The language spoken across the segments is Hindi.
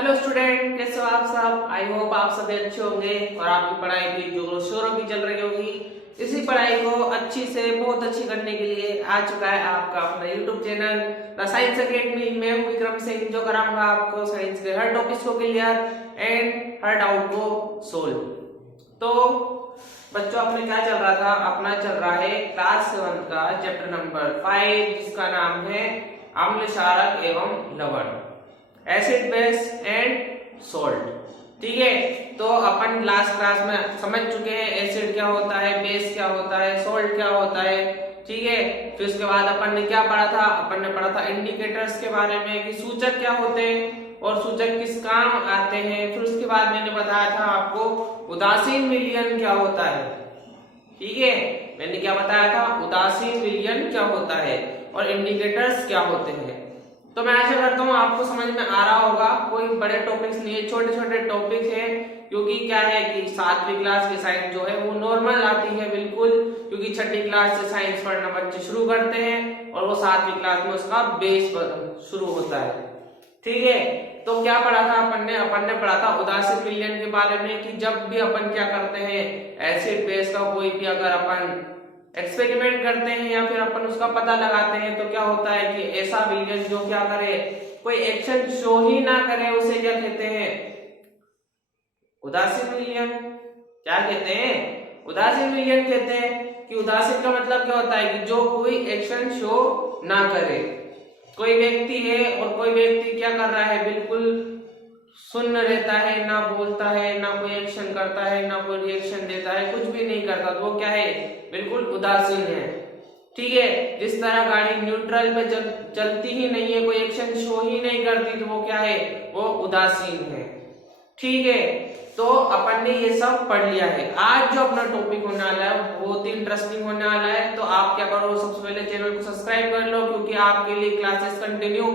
हेलो स्टूडेंट, कैसे हो आप सब। आई होप आप सभी अच्छे होंगे और आपकी पढ़ाई भी जोरों शोरों की चल रही होगी। इसी पढ़ाई को अच्छी से बहुत अच्छी करने के लिए आ चुका है आपका अपना YouTube channel the science academy. मैं हूं विक्रम सिंह, जो कराऊंगा आपको साइंस के हर टॉपिक्स को क्लियर एंड हर डाउट को सोल्व। तो बच्चों, अपने क्या चल रहा था, अपना चल रहा है क्लास 7 का चैप्टर नंबर 5, जिसका नाम है अम्ल क्षारक एवं लवण, एसिड बेस एंड सॉल्ट। ठीक है, तो अपन लास्ट क्लास में समझ चुके हैं एसिड क्या होता है, बेस क्या होता है, सॉल्ट क्या होता है। ठीक है, फिर उसके बाद अपन ने क्या पढ़ा था, अपन ने पढ़ा था इंडिकेटर्स के बारे में कि सूचक क्या होते हैं और सूचक किस काम आते हैं। फिर उसके बाद मैंने बताया था आपको उदासीन विलयन क्या होता है। ठीक है, मैंने क्या बताया था, उदासीन विलयन क्या होता है और इंडिकेटर्स क्या होते हैं। तो मैं आशा करता हूँ आपको समझ में आ रहा होगा। कोई बड़े टॉपिक्स नहीं है, छोटे छोटे टॉपिक्स हैं, क्योंकि क्या है कि 7वीं क्लास की साइंस जो है वो नॉर्मल आती है बिल्कुल, क्योंकि 6ठी क्लास से साइंस पढ़ना बच्चे शुरू करते हैं और वो 7वीं क्लास में उसका बेस शुरू होता है। ठीक है, तो क्या पढ़ा था अपन ने पढ़ा था उदासीन विलयन के बारे में कि जब भी अपन क्या करते हैं, एसिड बेस का कोई भी अगर अपन एक्सपेरिमेंट करते हैं या फिर अपन उसका पता लगाते हैं, तो क्या होता है कि ऐसा विलयन जो क्या करे, कोई एक्शन शो ही ना करे, उसे क्या कहते हैं, उदासीन विलयन। क्या कहते हैं, उदासीन विलयन कहते हैं। कि उदासीन का मतलब क्या होता है कि जो कोई एक्शन शो ना करे। कोई व्यक्ति है और कोई व्यक्ति क्या कर रहा है, बिल्कुल सुन्न रहता है, ना बोलता है, ना कोई एक्शन करता है, ना कोई रिएक्शन देता है, कुछ भी नहीं करता, तो वो क्या है, बिल्कुल उदासीन है। ठीक है, जिस तरह गाड़ी न्यूट्रल पे चलती ही नहीं है, कोई एक्शन शो ही नहीं करती, तो वो क्या है, वो उदासीन है। ठीक है, तो अपन ने ये सब पढ़ लिया है। आज जो अपना टॉपिक होने वाला है बहुत ही इंटरेस्टिंग होने वाला है। तो आप क्या करो, सबसे पहले चैनल को सब्सक्राइब कर लो, क्योंकि आपके लिए क्लासेस कंटिन्यू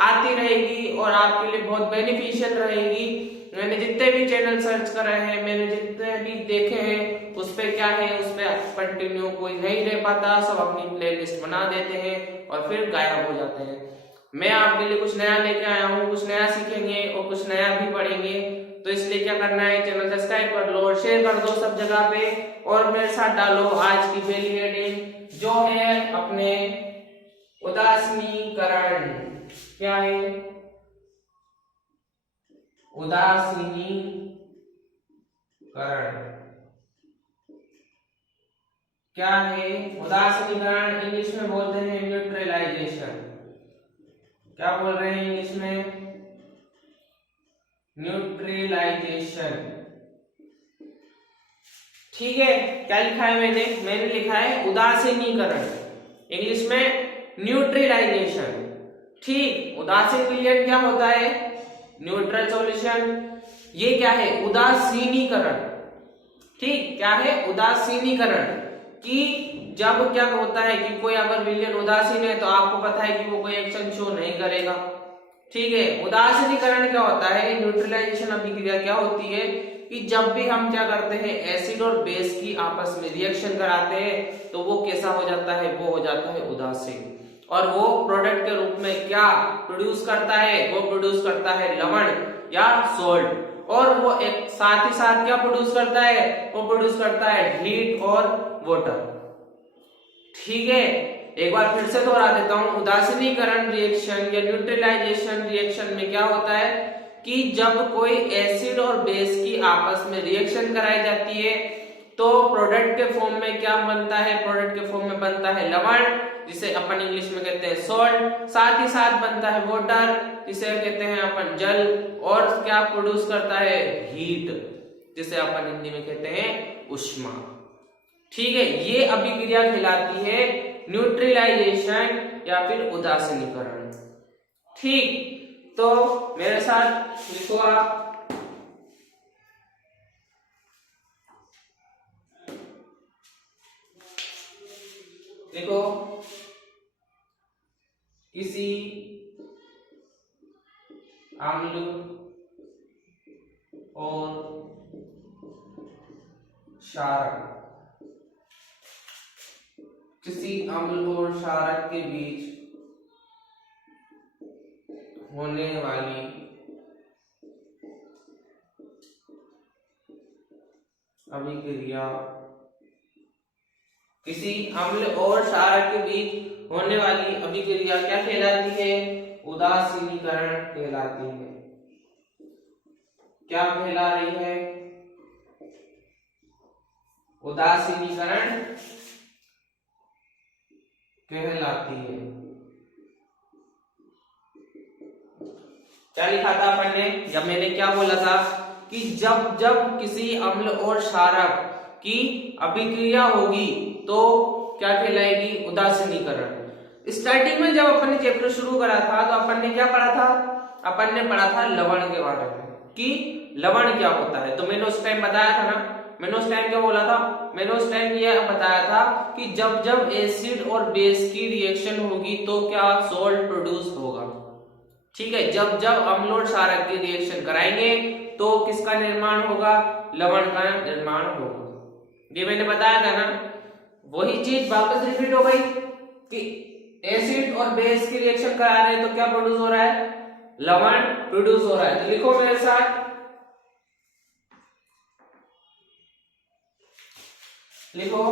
आती रहेगी और आपके लिए बहुत बेनिफिशियल रहेगी। मैंने जितने भी चैनल सर्च करे हैं, मैंने जितने भी देखे हैं, उस पे क्या है, उस पे कंटिन्यू कोई नहीं रह पाता, सब अपनी प्लेलिस्ट बना देते हैं और फिर गायब हो जाते हैं। मैं आपके लिए कुछ नया लेके आया हूँ, कुछ नया सीखेंगे और कुछ नया भी पढ़ेंगे। तो इसलिए क्या करना है, चैनल सब्सक्राइब कर लो और शेयर कर दो सब जगह पे, और मेरे साथ डालो आज की पहली हेडिंग जो है अपने उदासीनीकरण। क्या है, उदासीनीकरण क्या है, उदासीनीकरण इंग्लिश में बोलते हैं न्यूट्रलाइजेशन। क्या बोल रहे हैं इंग्लिश में, न्यूट्रलाइजेशन। ठीक है, क्या लिखा है मैंने लिखा है उदासीनीकरण, इंग्लिश में न्यूट्रलाइजेशन। ठीक, उदासीन विलयन क्या होता है, न्यूट्रल सॉल्यूशन। ये क्या है, उदासीनीकरण। ठीक, क्या है, उदासीनीकरण। कि जब क्या होता है कि कोई अगर विलयन उदासीन है, तो आपको पता है कि वो कोई एक्शन शो नहीं करेगा। ठीक है, उदासीनीकरण क्या होता है, न्यूट्रलाइजेशन अभिक्रिया क्या होती है कि जब भी हम क्या करते हैं, एसिड और बेस की आपस में रिएक्शन कराते हैं, तो वो कैसा हो जाता है, वो हो जाता है उदासीन। और वो प्रोडक्ट के रूप में क्या प्रोड्यूस करता है, वो प्रोड्यूस करता है लवण या सोल्ट। और वो एक साथ ही साथ क्या प्रोड्यूस करता है, वो प्रोड्यूस करता है हीट और वाटर। ठीक है, एक बार फिर से दोहरा देता हूं, उदासीनीकरण रिएक्शन या न्यूट्रलाइजेशन रिएक्शन में क्या होता है कि जब कोई एसिड और बेस की आपस में रिएक्शन कराई जाती है, तो प्रोडक्ट के फॉर्म में क्या बनता है, प्रोडक्ट के फॉर्म में बनता है लवण, जिसे अपन इंग्लिश में कहते हैं सॉल्ट, साथ ही साथ बनता है वाटर, जिसे कहते हैं अपन जल, और क्या प्रोड्यूस करता है, हीट, जिसे अपन हिंदी में कहते हैं उष्मा। ठीक है, ये अभिक्रिया कहलाती है न्यूट्रलाइजेशन या फिर उदासीनीकरण। ठीक, तो मेरे साथ लिखो आप, देखो किसी अम्ल और क्षारक, किसी अम्ल और क्षारक के बीच होने वाली अभिक्रिया किसी अम्ल और क्षारक के बीच होने वाली अभिक्रिया क्या कहलाती है? उदासीनीकरण कहलाती है। क्या कहला रही है? उदासीनीकरण कहलाती है। क्या लिखा था अपन ने? जब मैंने क्या बोला था कि जब जब किसी अम्ल और क्षारक की अभिक्रिया होगी तो क्या कहलाएगी? उदासीनीकरण। स्टार्टिंग में जब अपन ने चैप्टर शुरू करा था तो अपन ने क्या पढ़ा था? अपन ने पढ़ा था लवण के बारे में कि लवण क्या होता है। तो मैंने उस टाइम बताया था ना, मैंने उस टाइम क्या बोला था? मैंने उस टाइम ये बताया था कि जब जब एसिड और बेस की रिएक्शन होगी तो क्या सॉल्ट प्रोड्यूस होगा। ठीक है, जब जब अम्ल और क्षारक की रिएक्शन कराएंगे तो किसका निर्माण होगा? लवण का निर्माण होगा। ये मैंने बताया था ना। वही चीज वापस रिपीट हो गई कि एसिड और बेस की रिएक्शन करा रहे हैं तो क्या प्रोड्यूस हो रहा है? लवण प्रोड्यूस हो रहा है। तो लिखो मेरे साथ, लिखो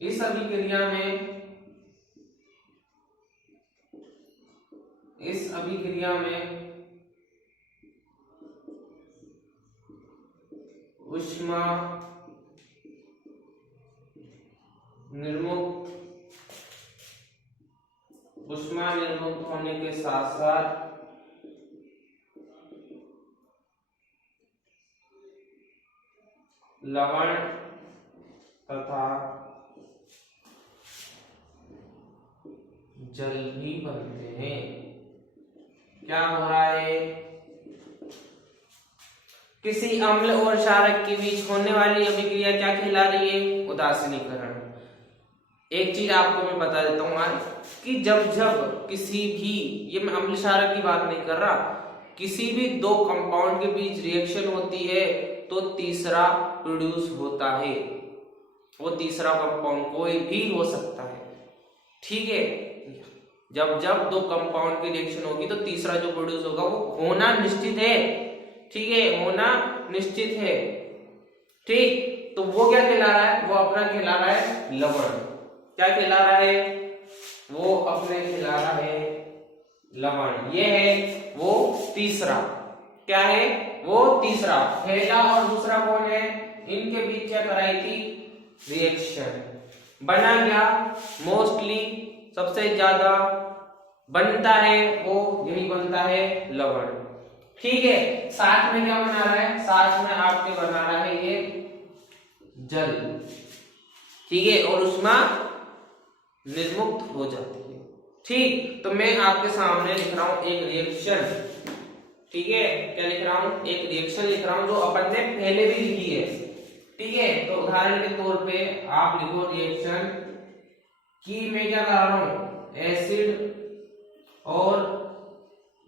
इस अभिक्रिया में, इस अभिक्रिया में ऊष्मा निर्मुक्त होने के साथ साथ लवण तथा जल भी बनते हैं। क्या हो रहा है? किसी अम्ल और क्षारक के बीच होने वाली अभिक्रिया क्या कहला रही है? उदासीनीकरण। एक चीज आपको मैं बता देता हूं आज कि जब जब किसी भी, ये मैं अम्ल क्षारक की बात नहीं कर रहा, किसी भी दो कंपाउंड के बीच रिएक्शन होती है तो तीसरा प्रोड्यूस होता है। वो तीसरा कंपाउंड कोई भी हो सकता है। ठीक है, जब जब दो कंपाउंड की रिएक्शन होगी तो तीसरा जो प्रोड्यूस होगा वो होना निश्चित है। ठीक है, होना निश्चित है। ठीक, तो वो क्या कहला रहा है? वो अपना कहला रहा है लवण। क्या कहला रहा है? वो अपने कहला रहा है लवण। ये है वो तीसरा। क्या है? वो तीसरा। पहला और दूसरा कौन है? इनके बीच क्या कराई थी? रिएक्शन। बना क्या? मोस्टली सबसे ज्यादा बनता है वो यही बनता है लवण। ठीक है, साथ में क्या बना रहा है? साथ में आपके बना रहा है ये जल। ठीक है, और ऊष्मा निर्मुक्त हो जाती है। ठीक, तो मैं आपके सामने लिख रहा हूं एक रिएक्शन। ठीक है, क्या लिख रहा हूं? एक रिएक्शन लिख रहा हूं जो अपन ने पहले भी लिखी है। ठीक है, तो उदाहरण के तौर पे आप लिखो रिएक्शन कि मैं क्या कर रहा हूं? एसिड और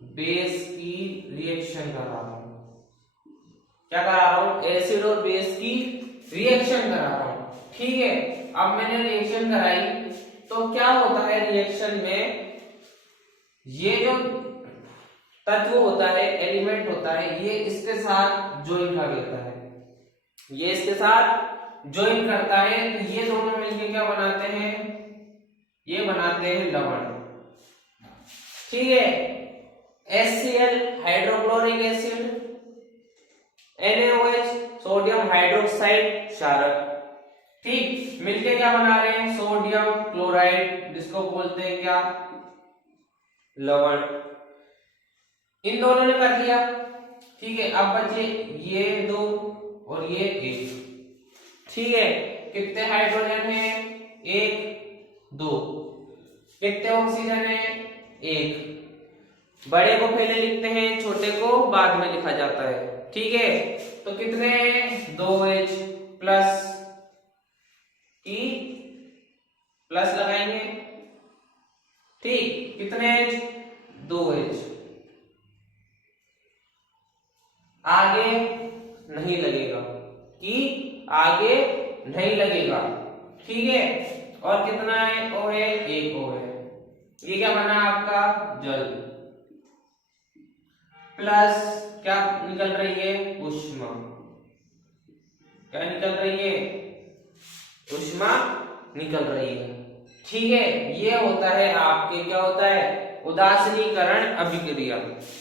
बेस की रिएक्शन कर रहा हूं। क्या कर रहा हूं? एसिड और बेस की रिएक्शन कर रहा हूं। ठीक है, अब मैंने रिएक्शन कराई तो क्या होता है? रिएक्शन में ये जो तत्व होता है, एलिमेंट होता है, ये इसके साथ ज्वाइन कर लेता है। ये इसके साथ ज्वाइन करता है तो ये दोनों मिलकर क्या बनाते हैं? ये बनाते हैं लवण। ठीक है, HCl hydrochloric acid, NaOH sodium hydroxide क्षारक। ठीक, मिलके क्या बना रहे हैं? सोडियम क्लोराइड, जिसको बोलते हैं क्या? लवण। इन दोनों ने कर दिया। ठीक है, अब बचे ये दो और ये एक। ठीक है, कितने हाइड्रोजन है? एक, दो। कितने ऑक्सीजन है? एक। बड़े को पहले लिखते हैं, छोटे को बाद में लिखा जाता है। ठीक है, तो कितने? 2H प्लस की प्लस लगाएंगे। ठीक, कितने H? 2H। आगे नहीं लगेगा कि आगे नहीं लगेगा। ठीक है, और कितना है? O है, एक O है। ये क्या बना आपका? जल। प्लस क्या निकल रही है? ऊष्मा। क्या निकल रही है? ऊष्मा निकल रही है। ठीक है, ये होता है आपके, क्या होता है, उदासीनीकरण अभिक्रिया।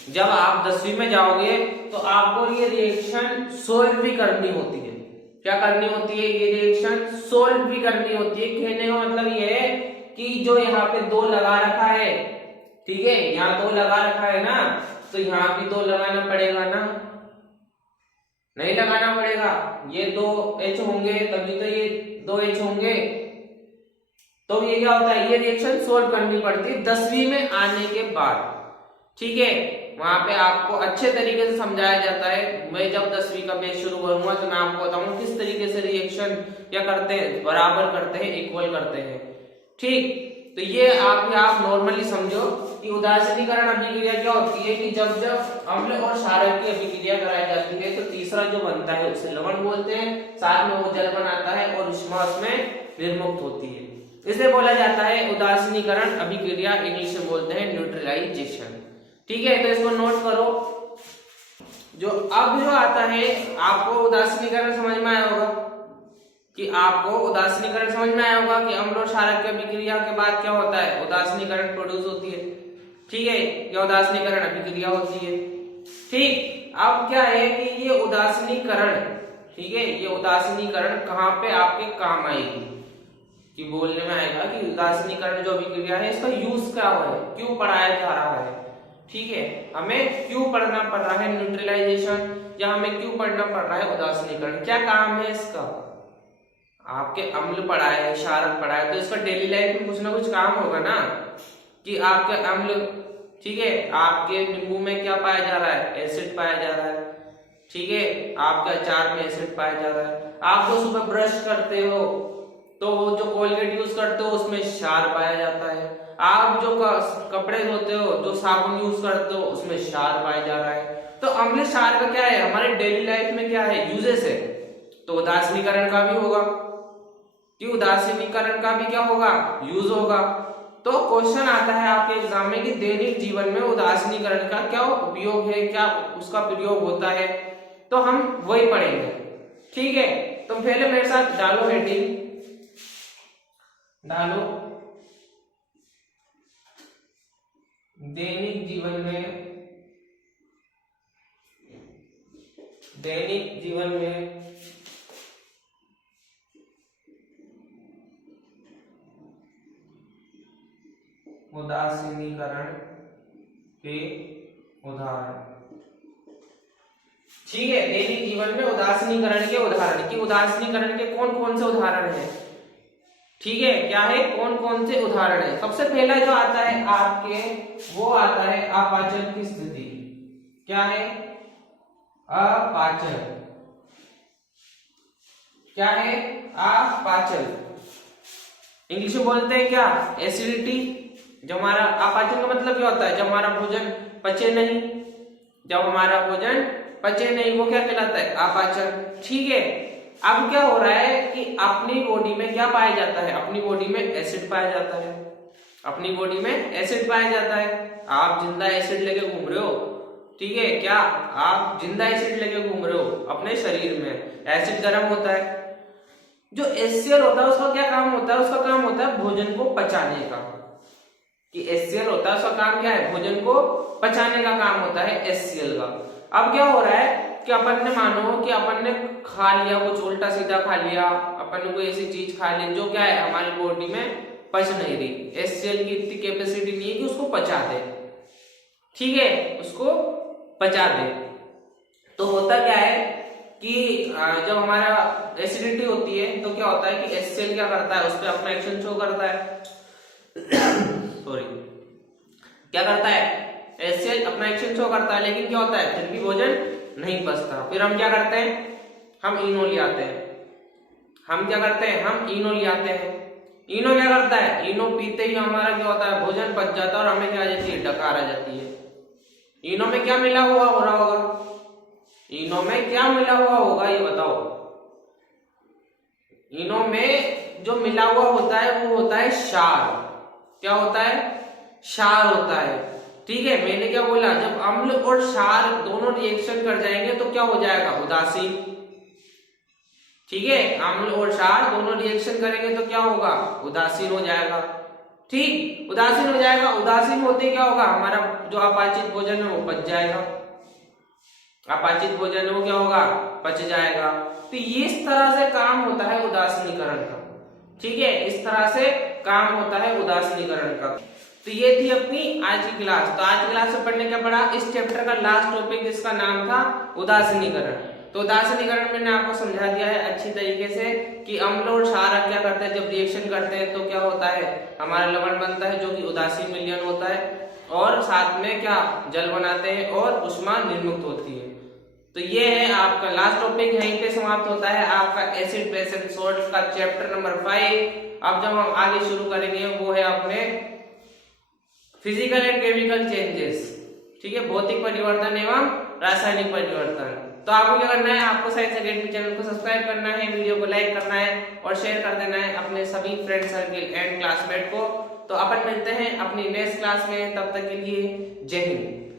जब आप 10वीं में जाओगे तो आपको ये रिएक्शन सोल्व भी करनी होती है। क्या करनी होती है? ये रिएक्शन सोल्व भी करनी होती है। कहने का मतलब ये है कि जो यहाँ पे 2 लगा रखा है, ठीक है, यहाँ 2 लगा रखा है ना, तो यहाँ भी 2 लगाना पड़ेगा ना, नहीं लगाना पड़ेगा? ये 2H होंगे तभी तो ये 2H होंगे। तो ये क्या होता है, ये रिएक्शन सोल्व करनी पड़ती है 10वीं में आने के बाद। ठीक है, वहां पे आपको अच्छे तरीके से समझाया जाता है। मैं जब 10वीं का बैच शुरू करूंगा तो मैं आपको बताऊंगा किस तरीके से रिएक्शन क्या करते हैं, बराबर करते हैं, इक्वल करते हैं। ठीक, तो ये आप नॉर्मली समझो कि उदासीनीकरण अभिक्रिया क्या होती है कि जब जब अम्ल और क्षारक की अभिक्रिया कराई जाती है तो तीसरा जो बनता है उसे लवण बोलते हैं, साथ में वो जल बनाता है और ऊष्मा उसमें निर्मुक्त होती है। इसे बोला जाता है उदासीनीकरण अभिक्रिया, इंग्लिश में बोलते हैं न्यूट्रलाइजेशन। ठीक है, तो इसको नोट करो। अब जो आता है, आपको उदासीनीकरण समझ में आया होगा कि अम्ल और क्षारक की अभिक्रिया के बाद क्या होता है, उदासीनीकरण प्रोड्यूस होती है। ठीक है, या उदासीनीकरण अभिक्रिया होती है। ठीक, अब क्या है कि ये उदासीनीकरण, ठीक है, ये उदासीनीकरण कहाँ पे आपके काम आएगी कि बोलने में आएगा कि उदासीनीकरण जो अभिक्रिया है इसका यूज क्या है, क्यों पढ़ाया जा रहा है। ठीक है, हमें क्यों पढ़ना पड़ रहा है न्यूट्रलाइजेशन, या हमें क्यों पढ़ना पड़ रहा है उदासीनीकरण, क्या काम है इसका? आपके अम्ल पढ़ा है, क्षारक पढ़ा है, तो इसका डेली लाइफ में कुछ ना कुछ काम होगा ना, कि आपके अम्ल, ठीक है, आपके नींबू में क्या पाया जा रहा है, एसिड पाया जा रहा है। ठीक है, आपके अचार में एसिड पाया जा रहा है। आप जो सुबह ब्रश करते हो तो वो जो कोलगेट यूज करते हो उसमें क्षार पाया जाता है। आप जो कपड़े धोते हो, जो साबुन यूज करते हो उसमें क्षार पाया जा रहा है। तो अम्ल क्षार का क्या है, हमारे डेली लाइफ में क्या है, यूजेस है। तो उदासीनीकरण का भी होगा कि उदासीनीकरण का भी क्या होगा, यूज होगा। तो क्वेश्चन आता है आपके एग्जाम में कि दैनिक जीवन में उदासीनीकरण का क्या उपयोग है, क्या उसका प्रयोग होता है, तो हम वही पढ़ेंगे। ठीक है, तो पहले मेरे साथ डालो हेडिंग, डालो दैनिक जीवन में उदासीनीकरण के उदाहरण। ठीक है, दैनिक जीवन में उदासीनीकरण के उदाहरण, कि उदासीनीकरण के कौन कौन से उदाहरण हैं। ठीक है, क्या है, कौन कौन से उदाहरण है। सबसे पहला जो आता है आपके, वो आता है अपाचन की स्थिति। क्या है, अपाचन। क्या है, अपाचन। इंग्लिश में बोलते हैं क्या, एसिडिटी। जब हमारा अपाचन का मतलब क्या होता है, जब हमारा भोजन पचे नहीं, जब हमारा भोजन पचे नहीं, वो क्या कहलाता है, अपाचन। ठीक है, अब क्या हो रहा है कि अपनी बॉडी में क्या पाया जाता है, अपनी बॉडी में एसिड पाया जाता है, अपनी बॉडी में एसिड पाया जाता है। आप जिंदा एसिड लेके घूम रहे हो, ठीक है, क्या आप जिंदा एसिड लेके घूम रहे हो अपने शरीर में, एसिड गर्म होता है। जो HCl होता है उसका क्या काम होता है, उसका काम होता है भोजन को पचाने का। कि HCl होता है उसका काम क्या है, भोजन को पचाने का काम होता है HCl का। अब क्या हो रहा है कि अपन ने, मानो कि अपन ने खा लिया कुछ उल्टा सीधा खा लिया, अपन ने कोई ऐसी चीज खा ली जो क्या है हमारी बॉडी में पच नहीं रही, HCl की इतनी कैपेसिटी नहीं है कि उसको पचा दे। ठीक है, उसको पचा दे। तो होता क्या है कि जब हमारा एसिडिटी होती है तो क्या होता है कि HCl क्या करता है, उस पर अपना एक्शन शो करता है। सॉरी, क्या करता है, HCl अपना एक्शन शो करता है, लेकिन क्या होता है फिर भी भोजन नहीं पचता। फिर हम क्या करते हैं, हम इनो ले आते हैं। हम क्या करते हैं, हम इनो ले आते हैं। इनो क्या करता है, इनो पीते ही हमारा क्या होता है, भोजन पच जाता है और हमें क्या आ जाती है, डकार आ जाती है। इनो में क्या मिला हुआ हो रहा होगा, इनो में क्या मिला हुआ होगा ये बताओ। इनो में जो मिला हुआ होता है वो होता है क्षार। क्या होता है, क्षार होता है। ठीक है, मैंने क्या बोला, जब अम्ल और क्षार दोनों रिएक्शन कर जाएंगे तो क्या हो जाएगा, उदासीन। ठीक है, अम्ल और क्षार दोनों रिएक्शन करेंगे तो क्या होगा, उदासीन हो जाएगा। ठीक, उदासीन हो जाएगा। उदासीन होते क्या होगा, हमारा जो अपाचित भोजन है वो पच जाएगा। अपाचित भोजन वो क्या होगा, पच जाएगा। तो ये इस तरह से काम होता है उदासीनीकरण का। ठीक है, इस तरह से काम होता है उदासीनीकरण का। तो ये थी अपनी आज की क्लास। तो आज की क्लास में पढ़ने क्या पड़ा, इस चैप्टर का लास्ट टॉपिक जिसका नाम था उदासीनीकरण। तो उदासीनीकरण मैंने आपको समझा दिया है अच्छी तरीके से कि अम्ल और क्षार क्या करते हैं, जब रिएक्शन करते हैं तो क्या होता है, हमारा लवण बनता है जो कि उदासीन विलयन होता है, और साथ में क्या जल बनाते हैं और ऊष्मा निर्मुक्त होती है। तो ये है आपका लास्ट टॉपिक, यहीं पे समाप्त होता है आपका एसिड बेस एंड सॉल्ट का चैप्टर नंबर 5। अब जब हम आगे शुरू करेंगे वो है अपने फिजिकल एंड केमिकल चेंजेस। ठीक है, भौतिक परिवर्तन एवं रासायनिक परिवर्तन। तो आपको क्या करना है, आपको साइंस अकेडमी चैनल को सब्सक्राइब करना है, वीडियो को लाइक करना है और शेयर कर देना है अपने सभी फ्रेंड सर्किल एंड क्लासमेट को। तो अपन मिलते हैं अपनी नेक्स्ट क्लास में, तब तक के लिए जय हिंद।